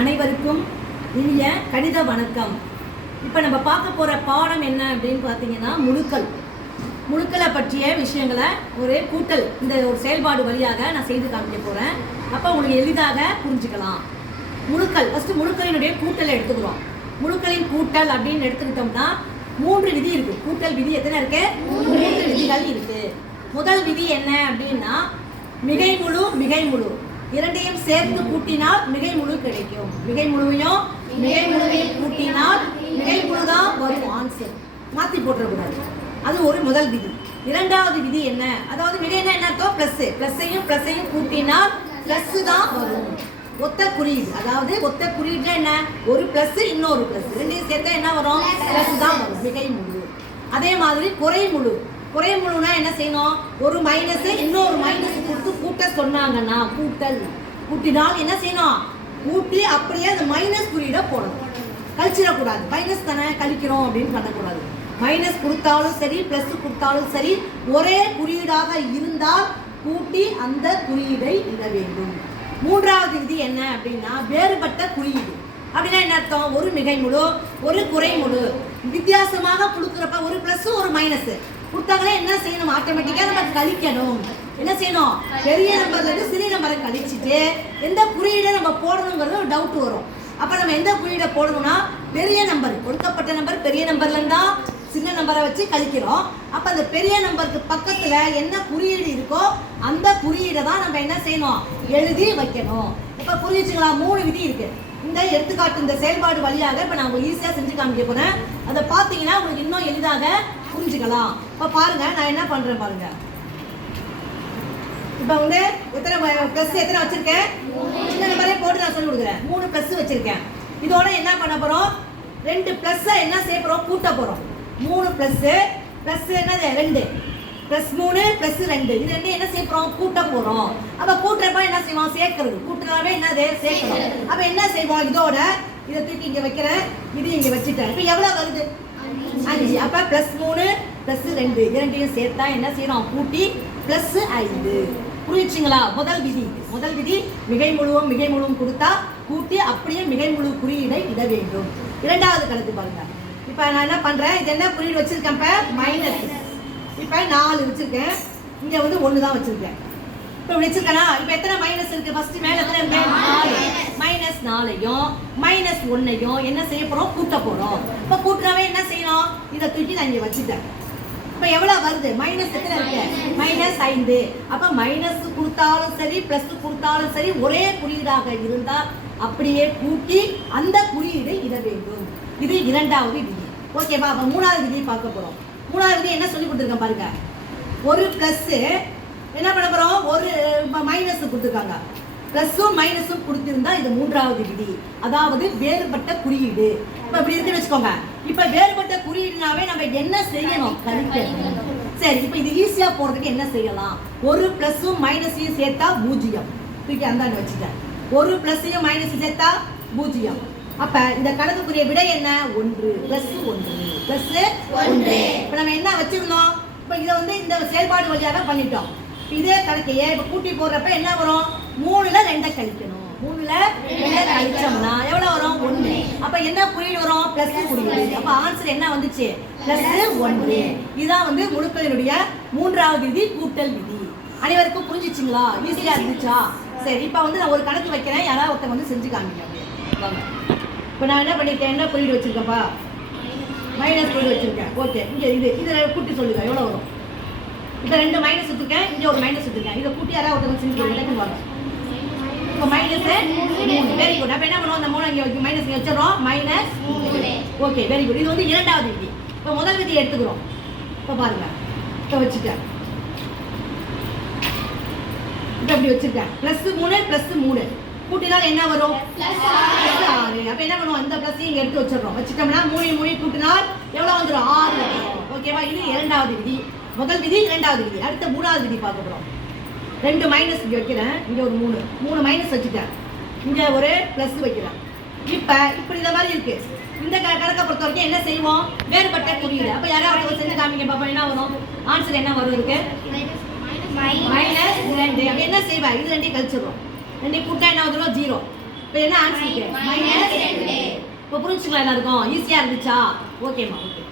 அனைவருக்கும் இனிய கணித வணக்கம். இப்போ நம்ம பார்க்க போகிற பாடம் என்ன அப்படின்னு பார்த்தீங்கன்னா முழுக்கள். முழுக்களை பற்றிய விஷயங்களை ஒரு கூட்டல் இந்த ஒரு செயல்பாடு வழியாக நான் செய்து காமிக்க போகிறேன் அப்போ உங்களுக்கு எளிதாக புரிஞ்சுக்கலாம். முழுக்கள். ஃபஸ்ட்டு முழுக்களினுடைய கூட்டலை எடுத்துக்கிறோம். முழுக்களின் கூட்டல் அப்படின்னு எடுத்துக்கிட்டோம்னா மூன்று விதி இருக்கு. கூட்டல் விதி எத்தனை இருக்கு? மூன்று விதிகள் இருக்கு. முதல் விதி என்ன அப்படின்னா மிகை முழு மிகை முழு இரண்டையும் சேர்த்து கூட்டினால் மிகை முழு கிடைக்கும். மிகை முழுவையும் மிகை முழுவையும் கூட்டினால் மிகை முழு தான் வரும் ஆன்சர் மாற்றி போட்டுறக்கூடாது. அது ஒரு முதல் விதி. இரண்டாவது விதி என்ன? அதாவது மிகைனா என்ன அர்த்தம்? ப்ளஸ்ஸு ப்ளஸ்ஸையும் ப்ளஸ்ஸையும் கூட்டினால் ப்ளஸ்ஸு தான் வரும். ஒத்த குறியீடு. அதாவது ஒத்த குறியீடுல என்ன? ஒரு ப்ளஸ் இன்னொரு ப்ளஸ் ரெண்டையும் சேர்த்தா என்ன வரும்? ப்ளஸ் தான் வரும். மிகை முழு. அதே மாதிரி குறை முழு. குறை முழுனா என்ன செய்யணும்? ஒரு மைனஸ் இன்னொரு மைனஸ் கொடுத்து கூட்ட சொன்னாங்கன்னா கூட்டல். கூட்டினால் என்ன செய்யணும்? கூட்டி அப்படியே அந்த மைனஸ் குறியீடை போடணும். கழிச்சிடக்கூடாது. மைனஸ் தானே கழிக்கிறோம் அப்படின்னு பண்ணக்கூடாது. மைனஸ் கொடுத்தாலும் சரி ப்ளஸ் கொடுத்தாலும் சரி ஒரே குறியீடாக இருந்தால் கூட்டி அந்த குறியீடை இட வேண்டும். மூன்றாவது விதி என்ன அப்படின்னா வேறுபட்ட குறியீடு. அப்படின்னா என்ன அர்த்தம்? ஒரு மிகை முழு ஒரு குறை முழு வித்தியாசமாக கொடுக்குறப்ப ஒரு ப்ளஸ் ஒரு மைனஸ் கொடுத்தாங்களே என்ன செய்யணும்? ஆட்டோமேட்டிக்காக நம்ம கழிக்கணும். என்ன செய்யணும்? பெரிய நம்பர்ல இருந்து சிறிய நம்பரை கழிச்சிட்டு எந்த குறியீடை நம்ம போடணுங்கிறது ஒரு டவுட் வரும். அப்போ நம்ம எந்த குறியீடை போடணும்னா பெரிய நம்பர் கொடுக்கப்பட்ட நம்பர் பெரிய நம்பர்லேருந்து தான் சின்ன நம்பரை வச்சு கழிக்கிறோம். அப்போ அந்த பெரிய நம்பருக்கு பக்கத்தில் என்ன குறியீடு இருக்கோ அந்த குறியீடை தான் நம்ம என்ன செய்யணும்? எழுதி வைக்கணும். இப்போ புரிஞ்சுங்களா மூணு விதி இருக்கு. இந்த எடுத்துக்காட்டு இந்த செயல்பாடு வழியாக இப்போ நான் உங்களுக்கு ஈஸியாக செஞ்சு காமிக்க போகிறேன் அதை பார்த்தீங்கன்னா உங்களுக்கு இன்னும் எளிதாக புரிஞ்சுக்கலாம். இப்போ பாருங்க நான் என்ன பண்றேன் பாருங்க. இப்போ வந்து எத்தனை ப்ளஸ் எத்தனை வச்சிருக்கேன்? சின்ன நம்பரே போட்டு நான் சொல்லி கொடுக்குறேன். மூணு ப்ளஸ் வச்சிருக்கேன். இதோட என்ன பண்ண போறோம்? ரெண்டு ப்ளஸ்ஸை என்ன செய்ய போறோம்? கூட்ட போறோம். மூணு ப்ளஸ் ப்ளஸ் என்னது? ரெண்டு. ப்ளஸ் மூணு ப்ளஸ் ரெண்டு. இது ரெண்டு என்ன செய்ய போறோம்? கூட்ட போறோம். அப்ப கூட்டுறப்ப என்ன செய்வோம்? சேர்க்கறது. கூட்டுறாவே என்னது? சேர்க்கணும். அப்ப என்ன செய்வோம்? இதோட இதை தூக்கி இங்க வைக்கிறேன். இது இங்க வச்சுட்டேன். இப்போ எவ்வளவு வருது? அஞ்சு. அப்போ ப்ளஸ் மூணு ப்ளஸ் ரெண்டு. இரண்டையும் சேர்த்தா என்ன செய்யணும்? கூட்டி ப்ளஸ் ஐந்து. புரியுச்சுங்களா முதல் விதி. முதல் விதி மிகை முழுவதும் மிகை முழுவதும் கொடுத்தா கூட்டி அப்படியே மிகை முழு குறியீடை இட வேண்டும். இரண்டாவது கணக்கு பாருங்க. இப்போ நான் என்ன பண்ணுறேன் இது என்ன குறியீடு வச்சிருக்கேன் இப்போ? மைனஸ் இப்போ நாலு வச்சிருக்கேன். இங்கே வந்து ஒன்று தான் வச்சிருக்கேன். இப்போ இப்படி இப்போ எத்தனை மைனஸ் இருக்கு? ஃபர்ஸ்ட் மேல எத்தனை மைனஸ் நாலையும் மைனஸ் ஒன்னையும் என்ன செய்ய போறோம்? கூட்ட போறோம். இப்ப கூட்டுறவே என்ன செய்யணும் இதை தூக்கி நான் இங்க வச்சுட்டேன். இப்ப எவ்வளவு வருது? மைனஸ் எத்தனை இருக்கு? மைனஸ் ஐந்து. அப்ப மைனஸ் கொடுத்தாலும் சரி பிளஸ் கொடுத்தாலும் சரி ஒரே குறியீடாக இருந்தால் அப்படியே கூட்டி அந்த குறியீடை இட வேண்டும். இது இரண்டாவது விதி. ஓகேவா அப்ப மூணாவது விதியை பார்க்க போறோம். மூணாவது விதி என்ன சொல்லி கொடுத்துருக்கேன் பாருங்க. ஒரு பிளஸ் என்ன பண்ண போறோம்? ஒரு மைனஸ் கொடுத்துருக்காங்க. பிளஸும் மைனஸும் கொடுத்திருந்தா இது மூன்றாவது விதி. அதாவது வேறுபட்ட குறியீடு. இப்ப இப்படி இருக்குன்னு வச்சுக்கோங்க. இப்ப வேறுபட்ட குறியீடுனாவே நம்ம என்ன செய்யணும்? கழிக்கணும். சரி இப்ப இது ஈஸியா போறதுக்கு என்ன செய்யலாம்? ஒரு பிளஸும் மைனஸையும் சேர்த்தா பூஜ்ஜியம். தூக்கி அந்தாண்டு வச்சுட்டேன். ஒரு பிளஸையும் மைனஸையும் சேர்த்தா பூஜ்ஜியம். அப்ப இந்த கணக்குக்குரிய விடை என்ன? ஒன்று. பிளஸ் ஒன்று. பிளஸ் ஒன்று. இப்ப நம்ம என்ன வச்சிருந்தோம்? இப்ப இதை வந்து இந்த செயல்பாடு வழியாக பண்ணிட்டோம். இதே கணக்கையே இப்ப கூட்டி போடுறப்ப என்ன வரும்? மூணுல ரெண்டை கழிக்கணும். மூணுல ரெண்டை கழிச்சோம்னா எவ்வளவு வரும்? ஒண்ணு. அப்ப என்ன குறியீடு வரும்? பிளஸ் குறியீடு. அப்ப ஆன்சர் என்ன வந்துச்சு? பிளஸ் ஒன்று இதுதான் வந்து முழுக்களினுடைய மூன்றாவது விதி கூட்டல் விதி. அனைவருக்கும் புரிஞ்சிச்சுங்களா? ஈஸியா இருந்துச்சா? சரி இப்ப வந்து நான் ஒரு கணக்கு வைக்கிறேன். யாராவது ஒருத்தங்க வந்து செஞ்சு காமிங்க இப்போ நான் என்ன பண்ணிருக்கேன்? என்ன குறியீடு வச்சிருக்கப்பா? மைனஸ் குறியீடு வச்சிருக்கேன். ஓகே இங்க இது. இதை கூட்டி சொல்லுங்க. எவ்வளவு வரும்? இப்போ ரெண்டு மைனஸ் வச்சிருக்கேன் இங்க ஒரு மைனஸ் வச்சிருக்கேன் இதை கூட்டி யாராவது ஒருத்தவங்க செஞ்சு டக்குன்னு வாங்க இப்போ மைனஸ் வெரி குட் அப்போ என்ன பண்ணுவோம்? அந்த மூணு இங்கே மைனஸ் இங்கே வச்சிடறோம். மைனஸ் ஓகே வெரி குட் இது வந்து இரண்டாவது விதி. இப்போ முதல் விதியை எடுத்துக்கிறோம். இப்போ பாருங்க. இப்போ வச்சுட்டேன். இப்போ இப்படி வச்சிருக்கேன். ப்ளஸ் மூணு ப்ளஸ் மூணு. கூட்டினால் என்ன வரும்? ஆறு. அப்போ என்ன பண்ணுவோம்? இந்த ப்ளஸ்ஸையும் இங்கே எடுத்து வச்சிடறோம். வச்சுட்டோம்னா மூணு மூணு கூட்டினால் எவ்வளோ வந்துடும் ஆறு. ஓகேவா இது இரண்டாவது விதி. முதல் விதி இரண்டாவது விதி. அடுத்த மூணாவது விதி பார்க்க போகிறோம் ரெண்டு மைனஸ் இங்கே வைக்கிறேன். இங்கே ஒரு மூணு. மூணு மைனஸ் வச்சுட்டேன். இங்கே ஒரு ப்ளஸ் வைக்கிறேன். இப்போ இப்படி இந்த மாதிரி இருக்கு. இந்த க- கணக்கை பொறுத்த வரைக்கும் என்ன செய்வோம்? வேறுபட்ட குறியீடு. அப்போ யாராவது ஒரு செஞ்சு காமிங்க. பார்ப்போம் என்ன வரும்? ஆன்சர் என்ன வரும் இருக்கு மைனஸ் ரெண்டு அப்போ என்ன செய்வா? இது ரெண்டையும் கழிச்சிடுறோம். ரெண்டையும் கூட்டா என்ன வந்துடும் ஜீரோ இப்போ என்ன ஆன்சர் மைனஸ் இப்போ புரிஞ்சுக்கலாம் எல்லாருக்கும்? ஈஸியாக இருந்துச்சா? ஓகேம்மா ஓகே